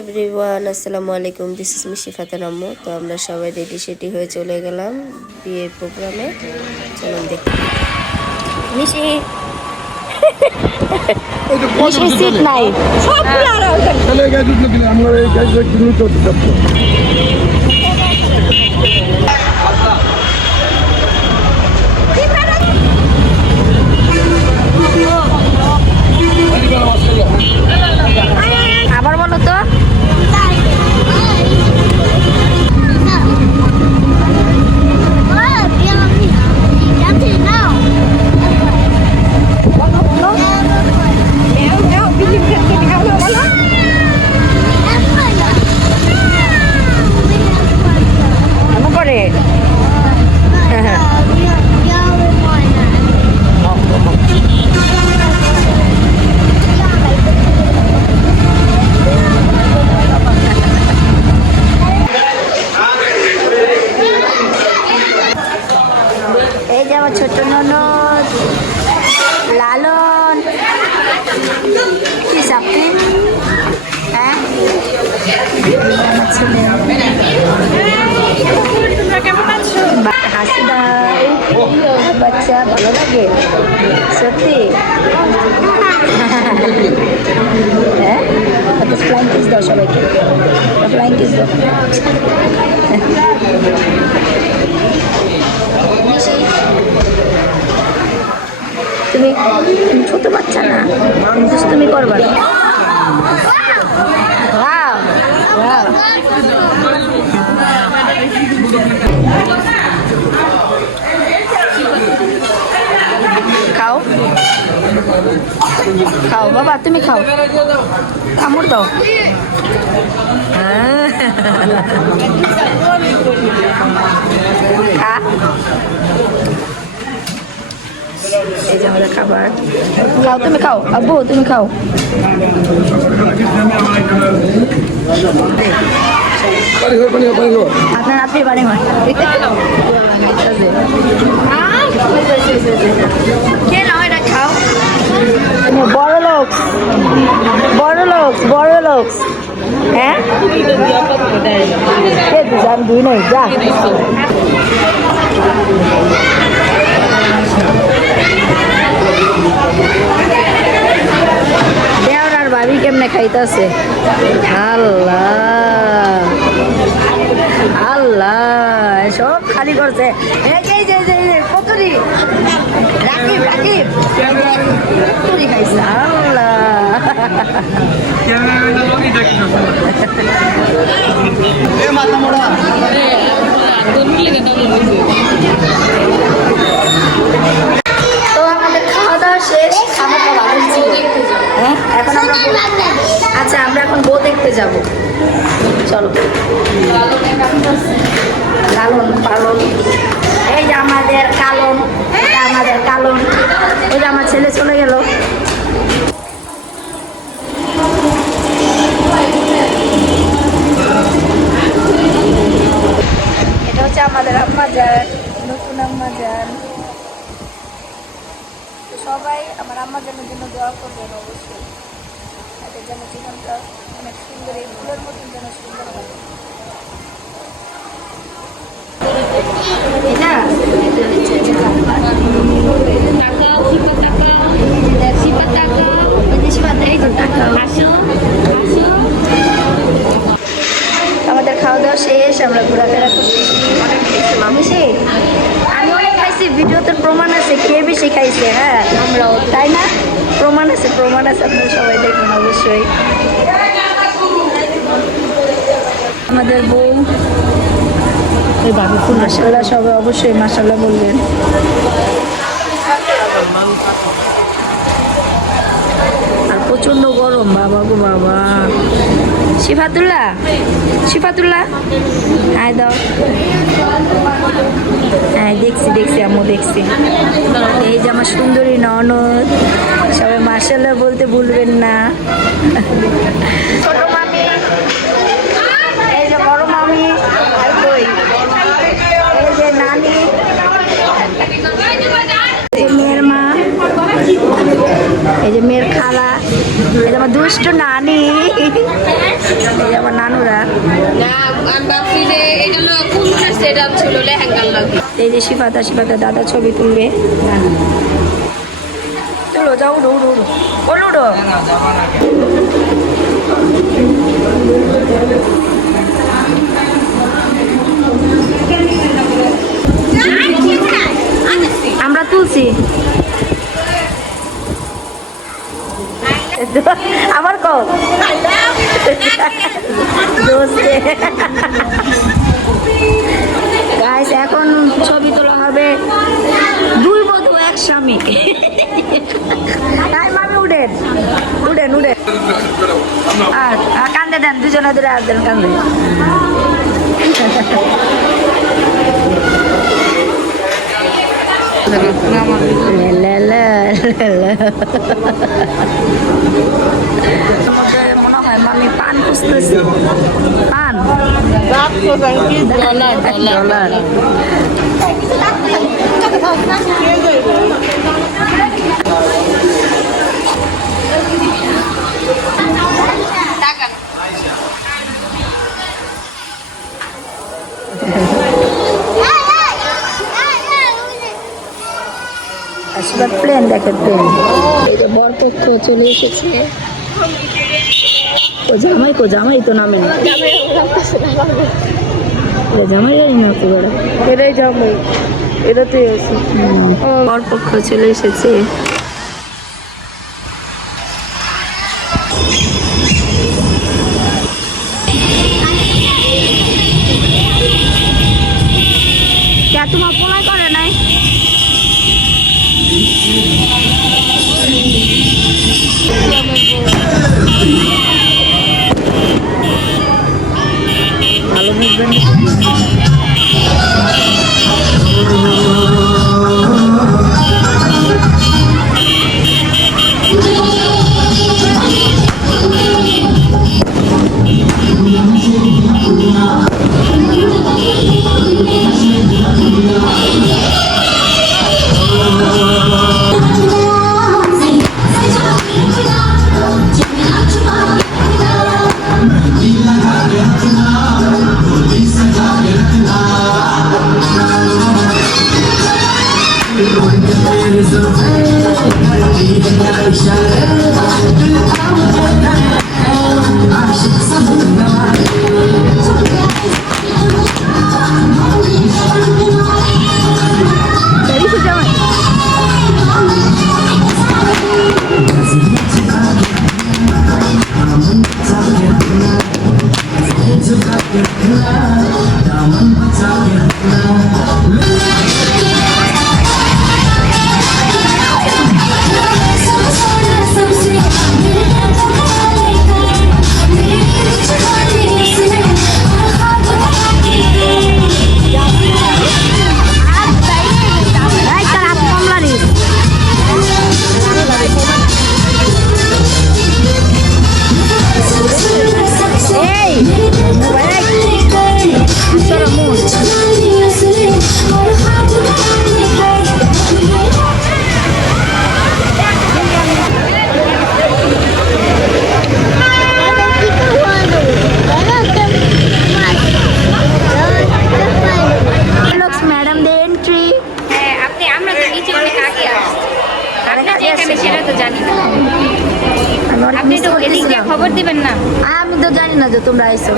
Everyone, আসসালামু আলাইকুম। This is মিশি ফাতেন আম্মু। তো আমরা সবাই রেডি সেটি হয়ে চলে গেলাম বিয়ের প্রোগ্রামে। চলুন দেখি। মিশি মিশি সিট নাই, সব চলে গেছে। আমরা এই গাড়িটা কিনে তো আবার বলো তো। এই যে আমার ছোট্ট ননদ লালন, কি সাপি? হ্যাঁ, হাসি দাও বাচ্চা, ভালো লাগে সত্যি। হ্যাঁ, ফ্লাইং কিস দাও সবাইকে, ফ্লাইং কিস দাও। তুমি ছোট বাচ্চা না, তুমি করবা না। খাও খাও বাবা, তুমি খাও, কামড় দাও। এই যে আমাদের খাবার, খাও তুমি খাও, আব্বু তুমি খাও। আপনার আপনি বাড়ি হয় কে না, এটা খাও। বড় লোক, বড় লোক, বড় লোক। হ্যাঁ, আমি দুই নাই, যা। দেওয়ার আর ভাবি কেমনে খাইতেছে, আল্লাহ আল্লাহ, সব খালি করছে। কতরি রাকিব, রাকিব কতরি খাইছে, আল্লাহ। তো আমাদের খাওয়া দাওয়া শেষ, খাবারটা ভালো ছিল। হ্যাঁ, এখন আমরা আচ্ছা আমরা এখন বউ দেখতে যাব, চলো। লালন পালন, এই যে আমাদের কালন, এটা আমাদের কালন, ওই যে আমার ছেলে চলে গেল। এটা হচ্ছে আমাদের আম্মা যান, নতুন আম্মা যান। সবাই আমার আম্মা জানের জন্য দোয়া করবেন অবশ্যই, তাদের যেন জীবনটা অনেক সুন্দর, এই ফুলের মতন যেন সুন্দর হবে। আমাদের খাওয়া দাওয়া শেষ, আমরা ঘোরাফেরা করতেছি। মামিসি আমি অনেক খাইছি, ভিডিওতে প্রমাণ আছে কে বেশি খাইছে। হ্যাঁ, আমরাও, তাই না? প্রমাণ আছে, প্রমাণ আছে, আপনারা সবাই দেখবেন অবশ্যই। আমাদের বউ মাশাআল্লাহ, সবাই অবশ্যই মাশাআল্লাহ বলবেন। আর প্রচন্ড গরম, বাবা গো বাবা। সিফাতুল্লাহ, সিফাতুল্লাহ আয় দাও। হ্যাঁ, দেখছি দেখছি আম্মু, দেখছি। এই যে আমার সুন্দরী ননদ, সবাই মাশাআল্লাহ বলতে ভুলবেন না। ছোট মামি, এই যে বড় মামি, আর কই এই যে নানি, মেয়ের মা, এই যে মেয়ের খালা, এই যে আমার দুষ্ট নানি, এই যে নানুরা। না আমি ভাবছি যে এটা হলো কোন সেটআপ ছিল লেহেঙ্গার লাগে। এই যে শিফাতা দাদা ছবি তুলবে। চলো যাও, উড়ো উড়ো উড়ো, বলো উড়ো। আমরা তুলছি। আবার কও গাইস, এখন ছবি তোলা হবে দুই বধূ এক স্বামী। তাই মামি উঠেন উঠেন উঠেন, আর কান্দে দেন দুজনে ধরে আর দেন কান্দে। মনে হয় মামি পান খুঁজতেছে। পান ডলার আসলে প্লেন দেখে, প্লেন। এই যে বরপক্ষ চলে এসেছে। জামাই তো নামে না, জামাই জানি না খুব এটাই জামাই, এটাতেই আছে। বরপক্ষ চলে এসেছে। তোমার পোলাই করে নাই? ভালো বুঝবেন। খবর দিবেন না? আমি তো জানি না যে তোমরা আইছো।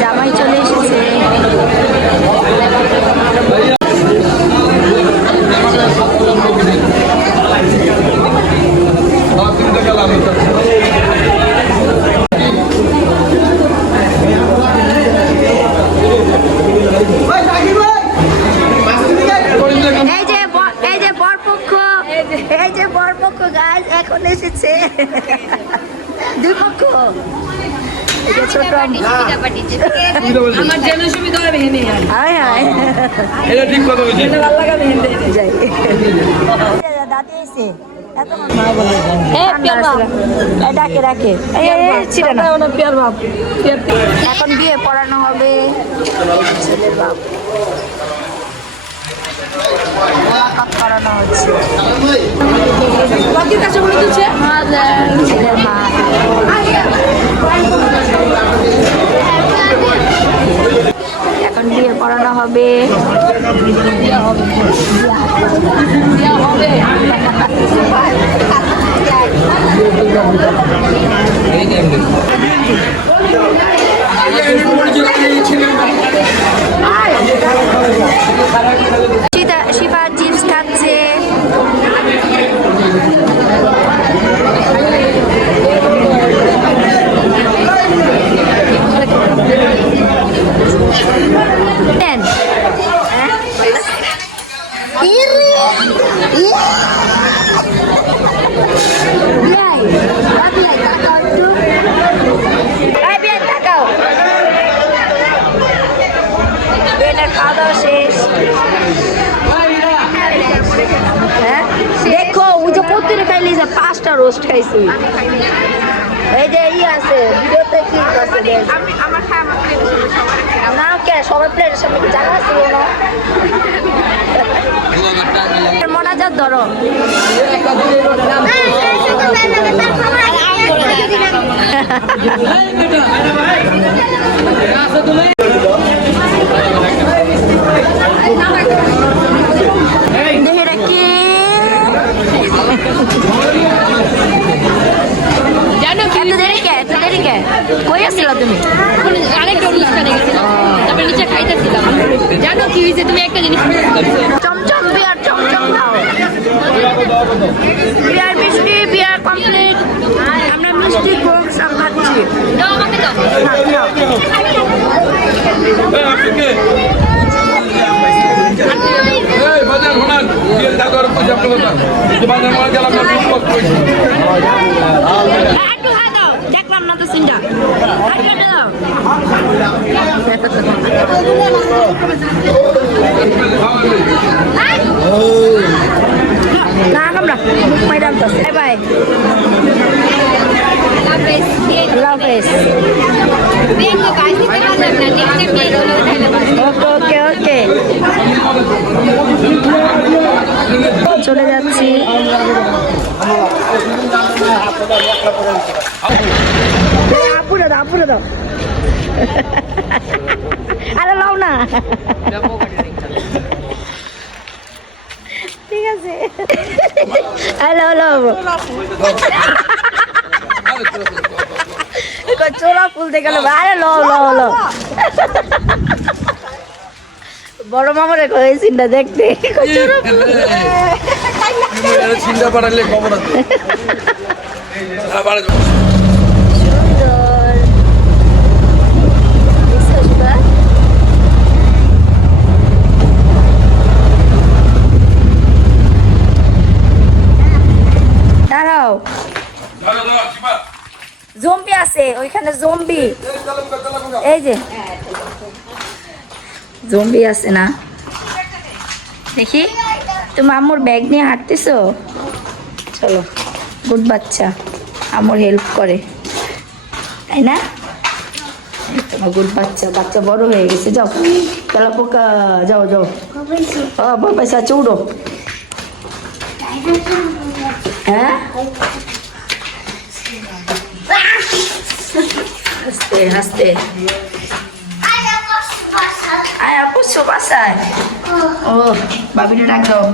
জামাই চলে এসেছে। সুবিধা পাঠিয়েছে আমার যেন সুবিধা হবে হেনে হায় হায় এটা ঠিক কথা বলছি ভালো লাগে হেনে যাই দাদি এসে এত ডাকে ডাকে ছিল না পেয়ার বাপ এখন বিয়ে পড়ানো হবে ছেলের বাপ করানো হচ্ছে বাকির কাছে বলে দিচ্ছে ছেলের মা এখন বিয়ে পড়ানো হবে শিফা চিপস খাচ্ছে নেন খাওয়া দাওয়া শেষ দেখো ওই যে প্রত্যেকে খাইলি যে 5টা রোস্ট খাইছি এই যে আছে ভিডিওতে কি আছে না কে সবার প্লেটের সামনে কি জায়গা ছিল না মনাজাত ধরো দেখে রাখি জানো কি এত দেরি কে কই আসছিল তুমি আরেকটা অনুষ্ঠানে গেছিলাম তারপরে নিচে খাইতেছিলাম জানো কি হয়েছে তুমি একটা জিনিস চমচম বিয়ার চমচম খাও বিয়ার মিষ্টি বিয়ার কমপ্লিট আমরা মিষ্টি কোক সব খাচ্ছি দাও আমাকে দাও বাজার ঘোরান টাকার পয়সা কথা বাজার মার গেলাম না বিপদ কইছি একটু হাত দাও দেখলাম না তো সিনটা হাত দাও না আমরা ম্যাডাম তো বাই বাই আল্লাহ হাফেজ ওকে ওকে চলে যাচ্ছি আপুরে দাও আপুরে দাও আরে লাও না ঠিক আছে হ্যালো হ্যালো চোরা ফুলতে গেল আরে লো লো লো বড় মামারে কয়েছি না দেখতে চিন্তা পাঠালে খবর আছে দাঁড়াও জম্বি আছে ওইখানে জম্বি এই যে জম্বি আছে না দেখি তুমি আম্মুর ব্যাগ নিয়ে হাঁটতেছো চলো গুড বাচ্চা আম্মুর হেল্প করে তাই না তোমার গুড বাচ্চা বাচ্চা বড় হয়ে গেছে যাও চলো পোকা যাও যাও পয়সা চৌড়ো হ্যাঁ হাসতে হাসতে আয় আপু বাসায় ও বাবিটা ডাক দাও